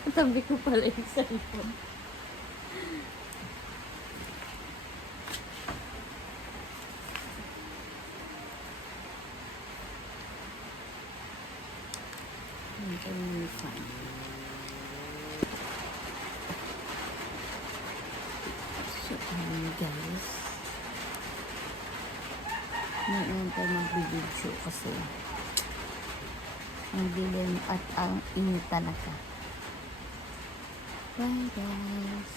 Katabi ko pala yung cellphone. Ito yung fan. So, guys. Ngayon tayo magbibidyo kasi ang dilim at ang init talaga. Bye guys.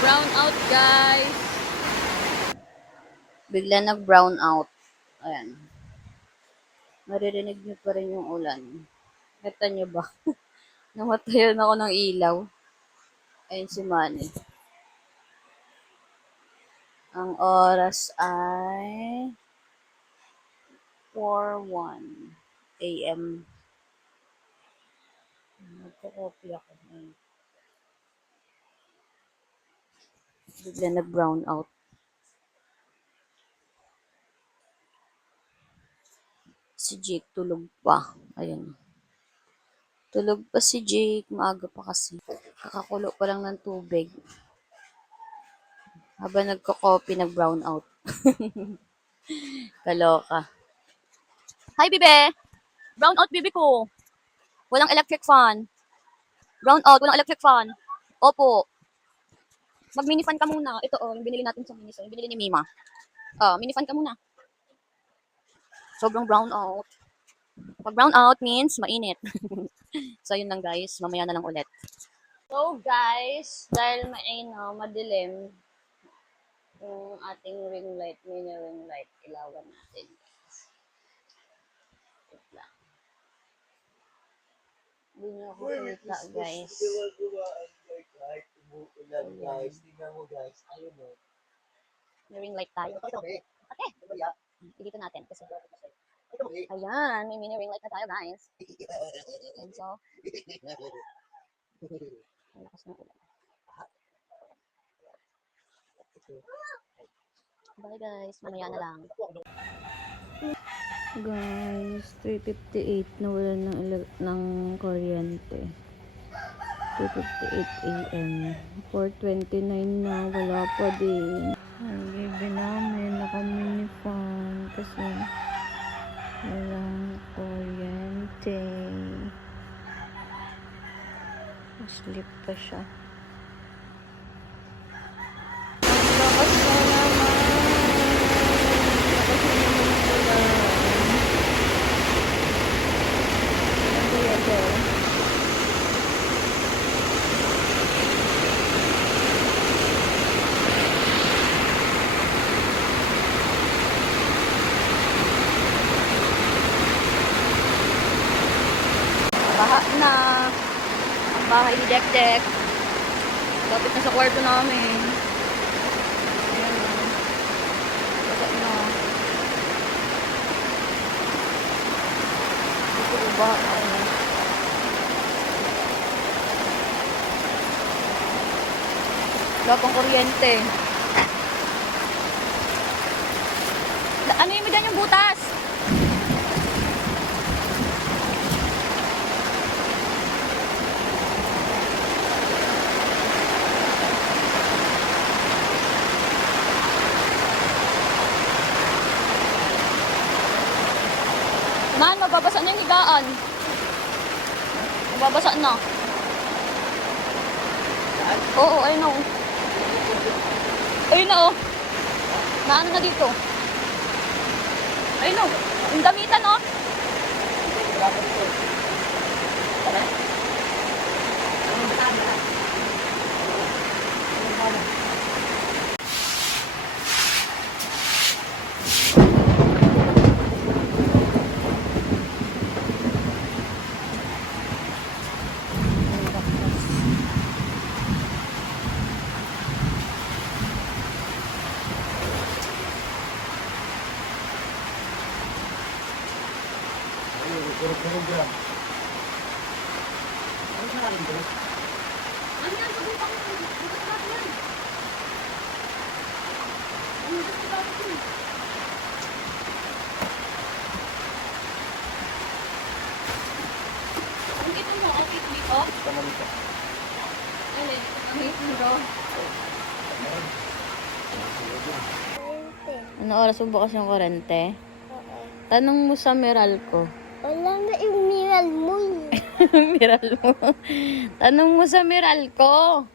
Brown out guys. Bigla nag-brown out. Ayan. Maririnig niyo pa rin yung ulan. Kita niyo ba? Namatayan ako ng ilaw. Ayun si Manny. Ang oras ay 4:01 AM. Nagko-copy ako. Bigla nag-brown out. Si Jake tulog pa. Ayun. Tulog pa si Jake. Maaga pa kasi. Kakakulo pa lang ng tubig. Habang nagko-coffee, nag-brown out. Kaloka. Hi, Bibe! Brown out, Bibe ko. Walang electric fan. Brown out, walang electric fan. Opo. Mag-mini fan ka muna. Ito, yung binili natin sa mini. Yung binili ni Mima. Mini fan ka muna. Sobrang brown out. Pag brown out means mainit. So, yun lang guys. Mamaya na lang ulit. So, guys, dahil madilim, yung ating ring light, mini ring light, ilawan natin. Wait lang. Hindi niyo ako kita, guys. Guys, tingnan mo guys. Ayun o. May ring light tayo. Ate! Dito natin. Kasi, ayan, may mini ring light na tayo, guys. And so, ang lakas ng ulan. Bye guys, mamaya na lang. Guys, 3:58 nawala ng kuryente. 2:58 AM. 4:29 na, wala pa din. Ang gabi namin, naka-mini fan kasi walang kuryente. Sleep pa siya. Baha na. Ang bahay ni Dek-Dek. Lapit na sa kwarto namin. Ayan na. Basa na. Ito ba? Ayan. Wala pang kuryente. Ano yung dyan yung butas? Man, mababasa na yung higaan. Mababasa na. Oo, ayun na. Ayun na oh. Naano na dito. Ayun na. Yung damitan oh. Puro program. Ano sa akin bro? Ano yan? Sabi pa ko. Bukas na yan. Ano bukas na ako yun? Ang ito mo, okay dito? Tama dito. Alin? Ang ito mo. Ano oras mo bukas yung kurente? Tanong mo sa Meralco. Wala na yung miral mo eh. Miral mo. Tanong mo sa Meralco.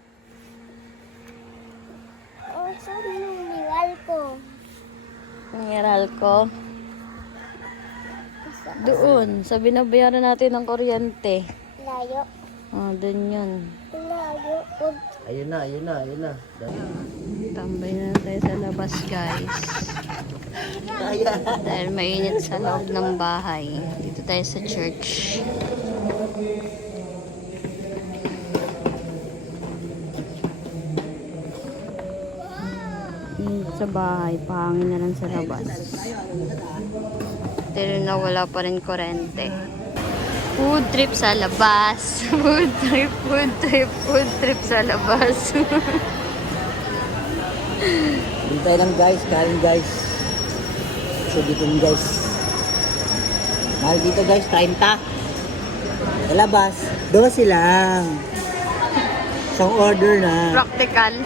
Oh, saan yung miral ko? Meralco. Doon, sa binabayaran natin ng kuryente. Layo. Oh, doon yun. Layo. Huwag Ayun na, ayun na, ayun na. Tambay na tayo sa labas, guys. Kaya. Dahil mainit sa loob ng bahay. Dito tayo sa church. Sa bahay, pahangin na lang sa labas. Pero nawala pa rin kurente. Food trip sa labas. Food trip, food trip, food trip sa labas. Bintay lang guys, kain guys. So dito guys. Mahal dito guys, 30. Sa labas, 12 lang. Isang order na. Practical.